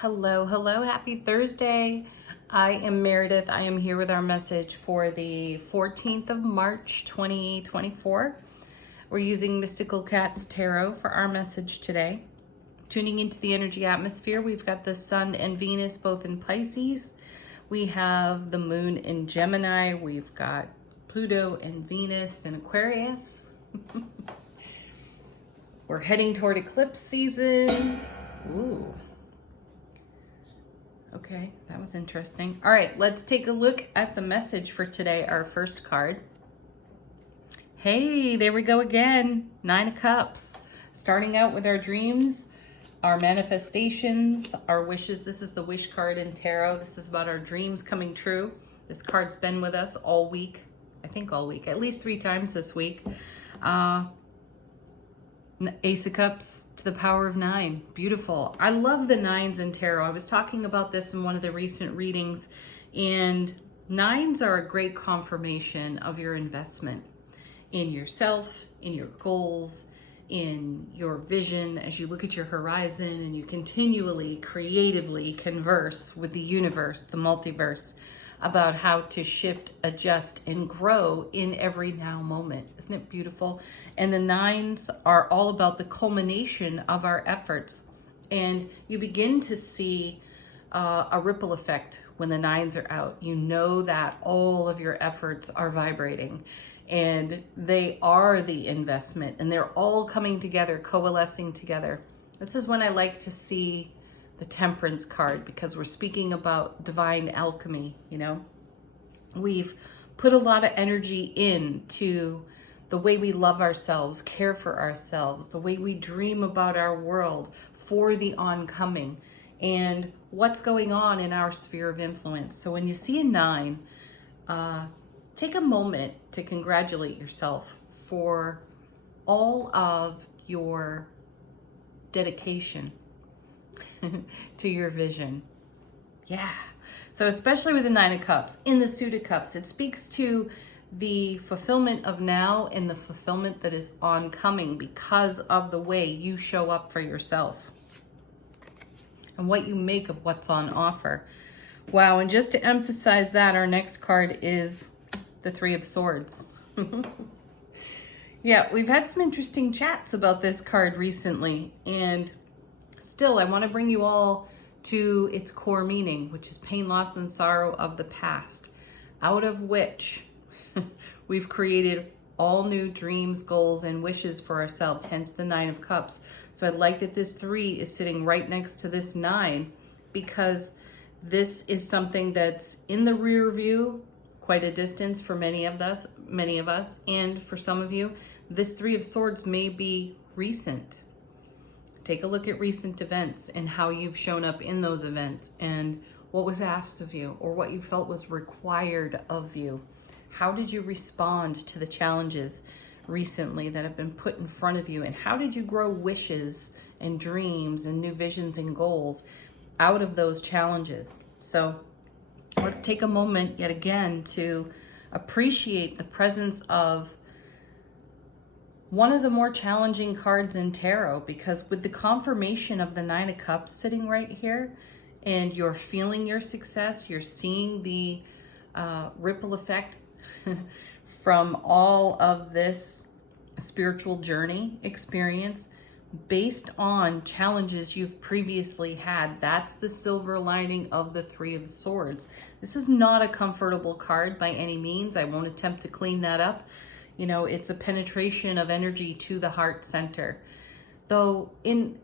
Hello, hello, happy Thursday. I am Meredith. I am here with our message for the 14th of March, 2024. We're using Mystical Cats Tarot for our message today. Tuning into the energy atmosphere, we've got the Sun and Venus both in Pisces. We have the Moon in Gemini. We've got Pluto and Venus in Aquarius. We're heading toward eclipse season. Ooh. Okay, that was interesting. All right, let's take a look at the message for today, our first card. Hey, there we go again. 9 of Cups. Starting out with our dreams, our manifestations, our wishes. This is the wish card in tarot. This is about our dreams coming true. This card's been with us all week. I think all week, at least 3 times this week. Ace of Cups to the power of 9. Beautiful. I love the 9s in tarot. I was talking about this in one of the recent readings, and 9s are a great confirmation of your investment in yourself, in your goals, in your vision as you look at your horizon and you continually, creatively converse with the universe, the multiverse, about how to shift, adjust, and grow in every now moment. Isn't it beautiful? And the 9s are all about the culmination of our efforts. And you begin to see a ripple effect when the 9s are out. You know that all of your efforts are vibrating and they are the investment and they're all coming together, coalescing together. This is when I like to see the Temperance card, because we're speaking about divine alchemy. You know, we've put a lot of energy into the way we love ourselves, care for ourselves, the way we dream about our world for the oncoming, and what's going on in our sphere of influence. So when you see a 9, take a moment to congratulate yourself for all of your dedication to your vision. Yeah. So especially with the 9 of Cups, in the Suit of Cups, it speaks to the fulfillment of now and the fulfillment that is oncoming because of the way you show up for yourself and what you make of what's on offer. Wow. And just to emphasize that, our next card is the 3 of Swords. Yeah, we've had some interesting chats about this card recently, and still, I want to bring you all to its core meaning, which is pain, loss, and sorrow of the past, out of which we've created all new dreams, goals, and wishes for ourselves, hence the 9 of Cups. So I like that this 3 is sitting right next to this 9, because this is something that's in the rear view, quite a distance for many of us, and for some of you, this 3 of Swords may be recent. Take a look at recent events and how you've shown up in those events and what was asked of you or what you felt was required of you. How did you respond to the challenges recently that have been put in front of you? And how did you grow wishes and dreams and new visions and goals out of those challenges? So let's take a moment yet again to appreciate the presence of one of the more challenging cards in tarot, because with the confirmation of the 9 of Cups sitting right here, and you're feeling your success, you're seeing the ripple effect from all of this spiritual journey experience based on challenges you've previously had. That's the silver lining of the 3 of Swords. This is not a comfortable card by any means. I won't attempt to clean that up. You know, it's a penetration of energy to the heart center. Though in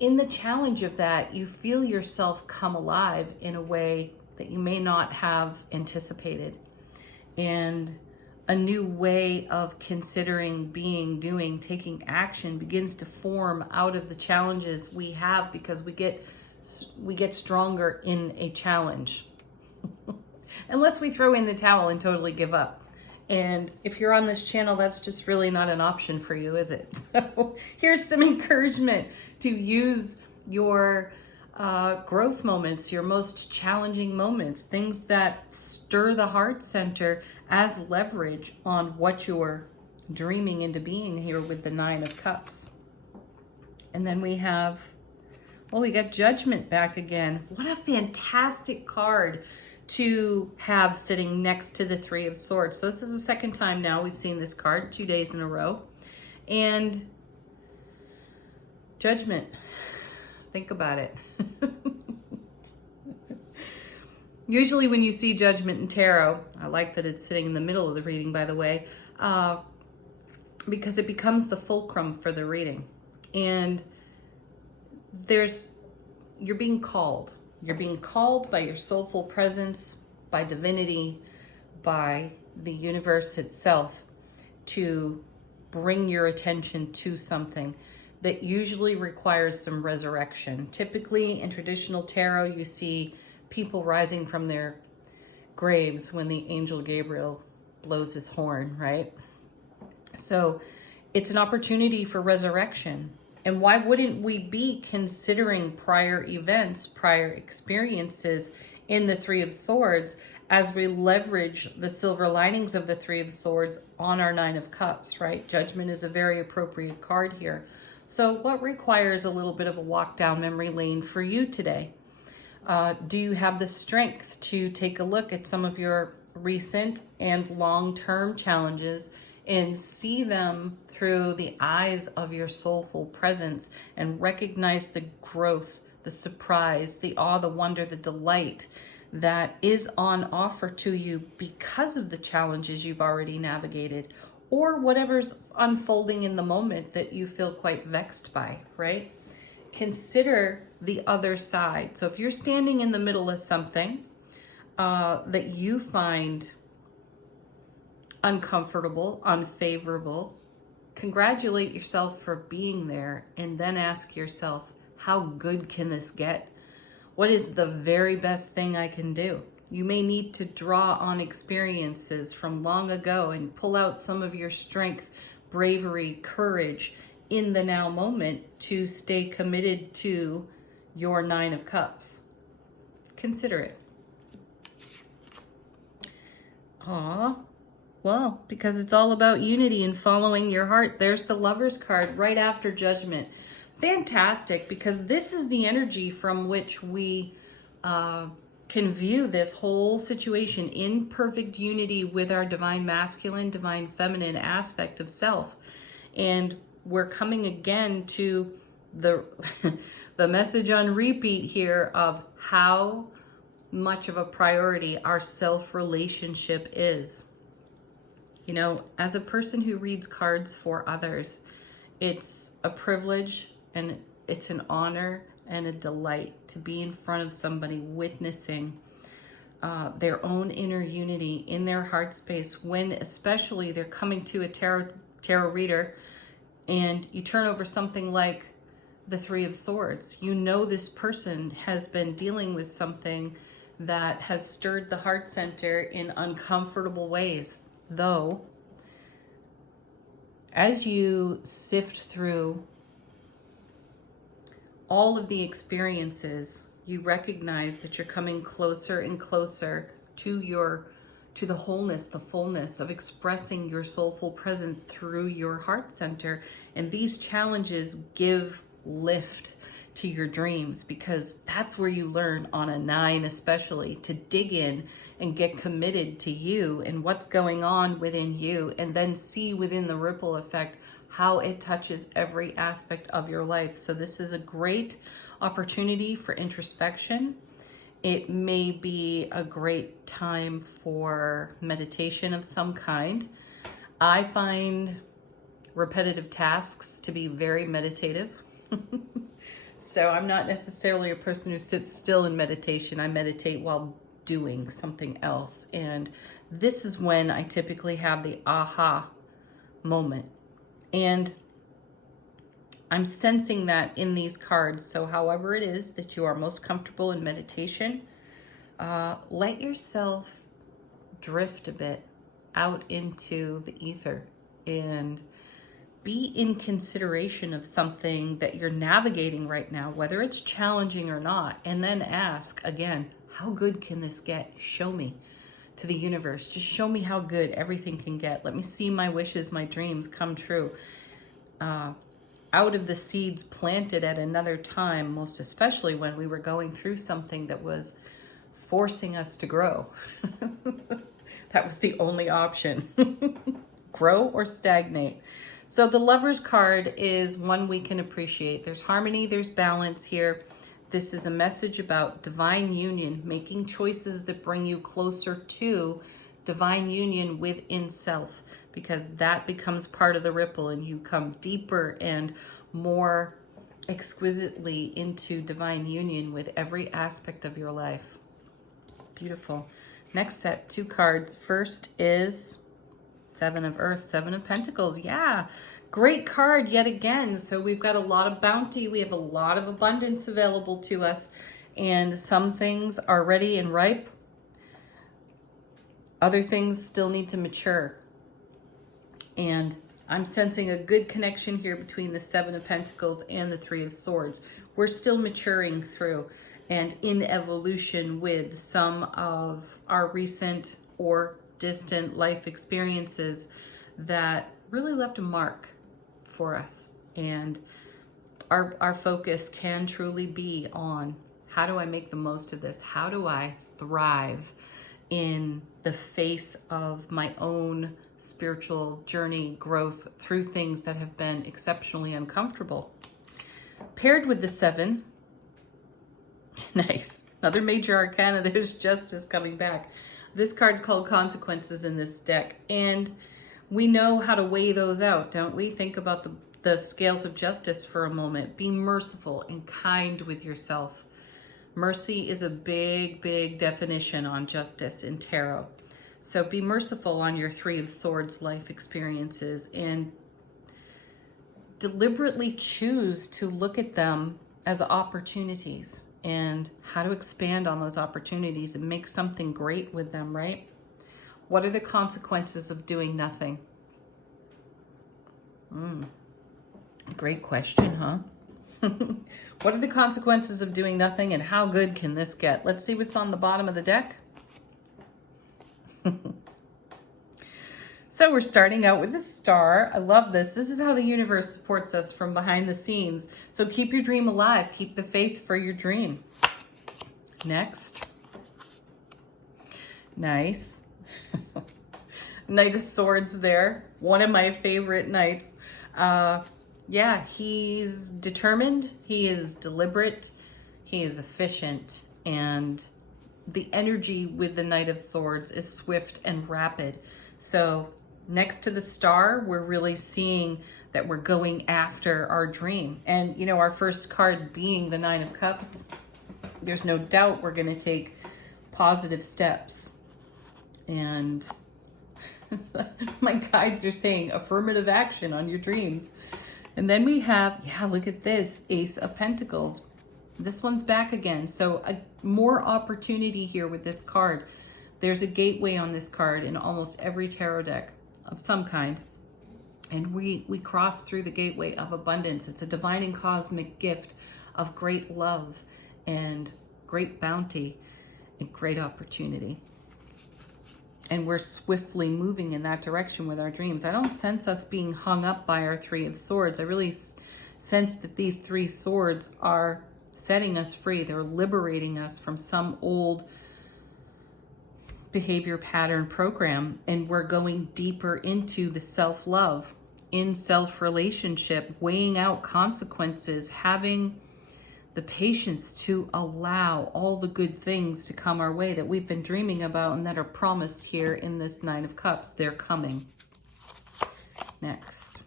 the challenge of that, you feel yourself come alive in a way that you may not have anticipated. And a new way of considering, being, doing, taking action begins to form out of the challenges we have, because we get stronger in a challenge. Unless we throw in the towel and totally give up. And if you're on this channel, that's just really not an option for you, is it? So here's some encouragement to use your growth moments, your most challenging moments, things that stir the heart center as leverage on what you're dreaming into being here with the 9 of Cups. And then we have Well, we got Judgment back again. What a fantastic card to have sitting next to the Three of Swords. So this is the second time now we've seen this card, 2 days in a row. And Judgment, think about it. Usually when you see Judgment in tarot, I like that it's sitting in the middle of the reading, by the way, because it becomes the fulcrum for the reading. And you're being called. You're being called by your soulful presence, by divinity, by the universe itself to bring your attention to something that usually requires some resurrection. Typically in traditional tarot, you see people rising from their graves when the angel Gabriel blows his horn, right? So it's an opportunity for resurrection. And why wouldn't we be considering prior events, prior experiences in the Three of Swords as we leverage the silver linings of the Three of Swords on our Nine of Cups, right? Judgment is a very appropriate card here. So what requires a little bit of a walk down memory lane for you today? Do you have the strength to take a look at some of your recent and long-term challenges and see them through the eyes of your soulful presence and recognize the growth, the surprise, the awe, the wonder, the delight that is on offer to you because of the challenges you've already navigated, or whatever's unfolding in the moment that you feel quite vexed by, right? Consider the other side. So if you're standing in the middle of something that you find uncomfortable, unfavorable, congratulate yourself for being there and then ask yourself, how good can this get? What is the very best thing I can do? You may need to draw on experiences from long ago and pull out some of your strength, bravery, courage in the now moment to stay committed to your Nine of Cups. Consider it. Aw, well, because it's all about unity and following your heart. There's the Lover's card right after Judgment. Fantastic, because this is the energy from which we can view this whole situation in perfect unity with our divine masculine, divine feminine aspect of self. And we're coming again to the the message on repeat here of how much of a priority our self-relationship is. You know, as a person who reads cards for others, it's a privilege and it's an honor and a delight to be in front of somebody witnessing their own inner unity in their heart space, when especially they're coming to a tarot reader and you turn over something like the Three of Swords. You know this person has been dealing with something that has stirred the heart center in uncomfortable ways. Though, as you sift through all of the experiences, you recognize that you're coming closer and closer to the wholeness, the fullness of expressing your soulful presence through your heart center. And these challenges give lift to your dreams, because that's where you learn on a 9 especially to dig in and get committed to you and what's going on within you, and then see within the ripple effect how it touches every aspect of your life. So this is a great opportunity for introspection. It may be a great time for meditation of some kind. I find repetitive tasks to be very meditative. So I'm not necessarily a person who sits still in meditation. I meditate while doing something else. And this is when I typically have the aha moment. And I'm sensing that in these cards. So however it is that you are most comfortable in meditation, let yourself drift a bit out into the ether and be in consideration of something that you're navigating right now, whether it's challenging or not, and then ask again, how good can this get? Show me, to the universe. Just show me how good everything can get. Let me see my wishes, my dreams come true. out of the seeds planted at another time, most especially when we were going through something that was forcing us to grow. That was the only option. Grow or stagnate. So the Lover's card is one we can appreciate. There's harmony, there's balance here. This is a message about divine union, making choices that bring you closer to divine union within self, because that becomes part of the ripple and you come deeper and more exquisitely into divine union with every aspect of your life. Beautiful. Next set, 2 cards. First is 7 of Earth, 7 of Pentacles. Yeah, great card yet again. So we've got a lot of bounty. We have a lot of abundance available to us. And some things are ready and ripe. Other things still need to mature. And I'm sensing a good connection here between the 7 of Pentacles and the 3 of Swords. We're still maturing through and in evolution with some of our recent or distant life experiences that really left a mark for us. And our focus can truly be on, how do I make the most of this? How do I thrive in the face of my own spiritual journey, growth through things that have been exceptionally uncomfortable? Paired with the 7, nice, another major arcana, there's Justice coming back. This card's called Consequences in this deck, and we know how to weigh those out, don't we? Think about the scales of justice for a moment. Be merciful and kind with yourself. Mercy is a big, big definition on justice in tarot. So be merciful on your 3 of Swords life experiences and deliberately choose to look at them as opportunities and how to expand on those opportunities and make something great with them, right? What are the consequences of doing nothing? Great question, huh? What are the consequences of doing nothing and how good can this get? Let's see what's on the bottom of the deck. So we're starting out with a star. I love this. This is how the universe supports us from behind the scenes. So keep your dream alive. Keep the faith for your dream. Next. Nice. Knight of Swords there. One of my favorite knights. Yeah, he's determined. He is deliberate. He is efficient. And the energy with the Knight of Swords is swift and rapid. So next to the star, we're really seeing that we're going after our dream. And, you know, our first card being the 9 of Cups, there's no doubt we're going to take positive steps. And my guides are saying affirmative action on your dreams. And then we have, yeah, look at this, Ace of Pentacles. This one's back again. So more opportunity here with this card. There's a gateway on this card in almost every tarot deck of some kind. And we cross through the gateway of abundance. It's a divine and cosmic gift of great love and great bounty and great opportunity. And we're swiftly moving in that direction with our dreams. I don't sense us being hung up by our 3 of Swords. I really sense that these 3 swords are setting us free. They're liberating us from some old behavior pattern program. And we're going deeper into the self-love, in self-relationship, weighing out consequences, having the patience to allow all the good things to come our way that we've been dreaming about and that are promised here in this 9 of Cups. They're coming. Next.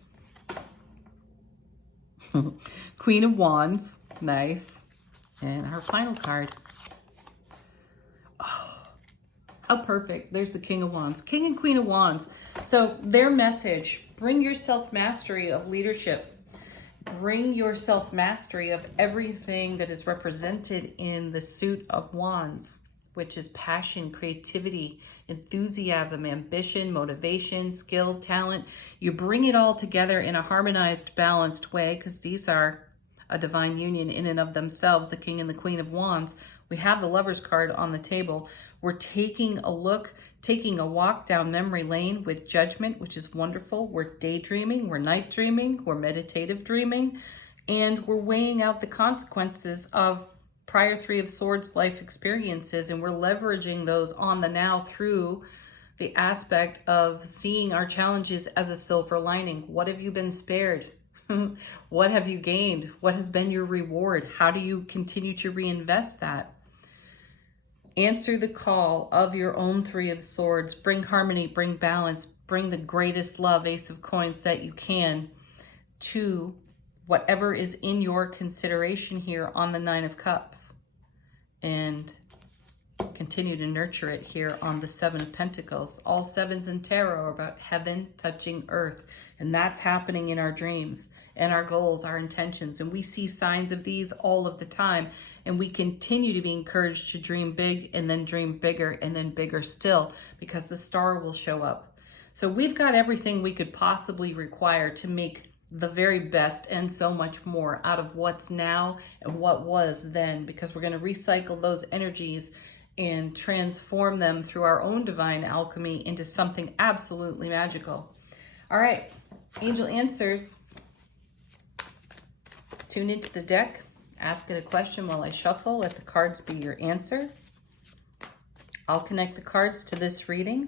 Queen of Wands. Nice. And our final card. Oh, how perfect. There's the King of Wands. King and Queen of Wands. So their message, bring your self-mastery of leadership. Bring your self-mastery of everything that is represented in the suit of Wands, which is passion, creativity, enthusiasm, ambition, motivation, skill, talent. You bring it all together in a harmonized, balanced way, because these are a divine union in and of themselves, the King and the Queen of Wands. We have the Lovers card on the table. We're taking a look, taking a walk down memory lane with Judgment, which is wonderful. We're daydreaming, we're night dreaming, we're meditative dreaming, and we're weighing out the consequences of prior Three of Swords life experiences, and we're leveraging those on the now through the aspect of seeing our challenges as a silver lining. What have you been spared? What have you gained? What has been your reward? How do you continue to reinvest that? Answer the call of your own Three of Swords. Bring harmony, bring balance, bring the greatest love, Ace of Coins, that you can to whatever is in your consideration here on the Nine of Cups. And continue to nurture it here on the Seven of Pentacles. All sevens in tarot are about heaven touching earth. And that's happening in our dreams and our goals, our intentions. And we see signs of these all of the time. And we continue to be encouraged to dream big and then dream bigger and then bigger still, because the star will show up. So we've got everything we could possibly require to make the very best and so much more out of what's now and what was then, because we're going to recycle those energies and transform them through our own divine alchemy into something absolutely magical. All right, angel answers. Tune into the deck, ask it a question while I shuffle, let the cards be your answer. I'll connect the cards to this reading.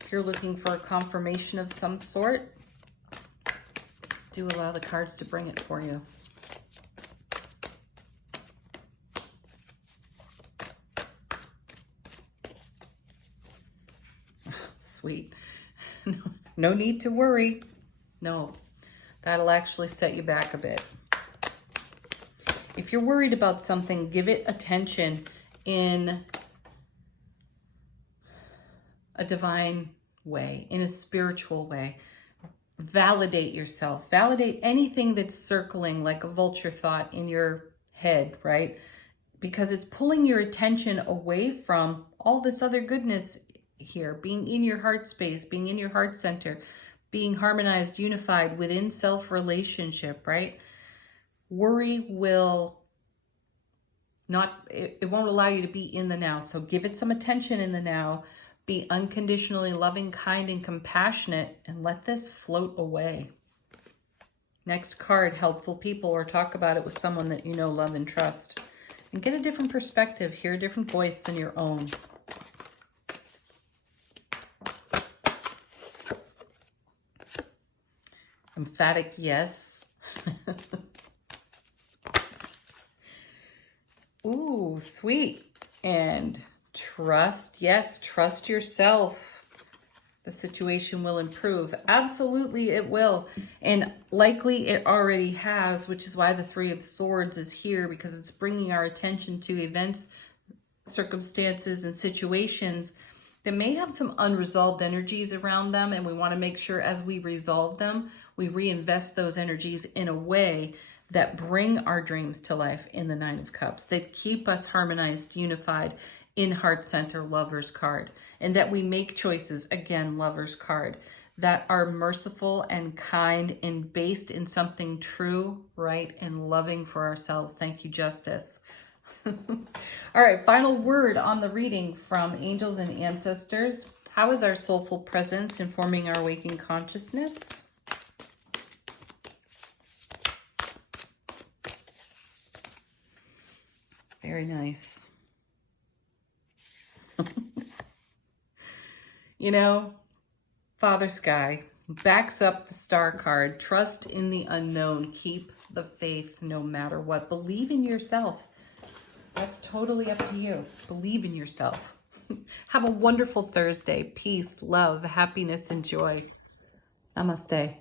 If you're looking for a confirmation of some sort, do allow the cards to bring it for you. Sweet. No need to worry. No, that'll actually set you back a bit. If you're worried about something, give it attention in a divine way, in a spiritual way. Validate yourself. Validate anything that's circling like a vulture thought in your head, right? Because it's pulling your attention away from all this other goodness here, being in your heart space, being in your heart center, being harmonized, unified within self-relationship, right? Worry will not, it won't allow you to be in the now. So give it some attention in the now. Be unconditionally loving, kind, and compassionate, and let this float away. Next card, helpful people, or talk about it with someone that you know, love, and trust. And get a different perspective, hear a different voice than your own. Emphatic yes. Ooh, sweet. And trust. Yes, trust yourself. The situation will improve. Absolutely it will. And likely it already has, which is why the Three of Swords is here, because it's bringing our attention to events, circumstances, and situations that may have some unresolved energies around them. And we want to make sure as we resolve them, we reinvest those energies in a way that bring our dreams to life in the Nine of Cups, that keep us harmonized, unified in Heart Center, Lovers card, and that we make choices, again, Lovers card, that are merciful and kind and based in something true, right, and loving for ourselves. Thank you, Justice. All right, final word on the reading from angels and ancestors. How is our soulful presence informing our waking consciousness? Very nice. You know, Father Sky backs up the Star card. Trust in the unknown. Keep the faith no matter what. Believe in yourself. That's totally up to you. Believe in yourself. Have a wonderful Thursday. Peace, love, happiness, and joy. Namaste.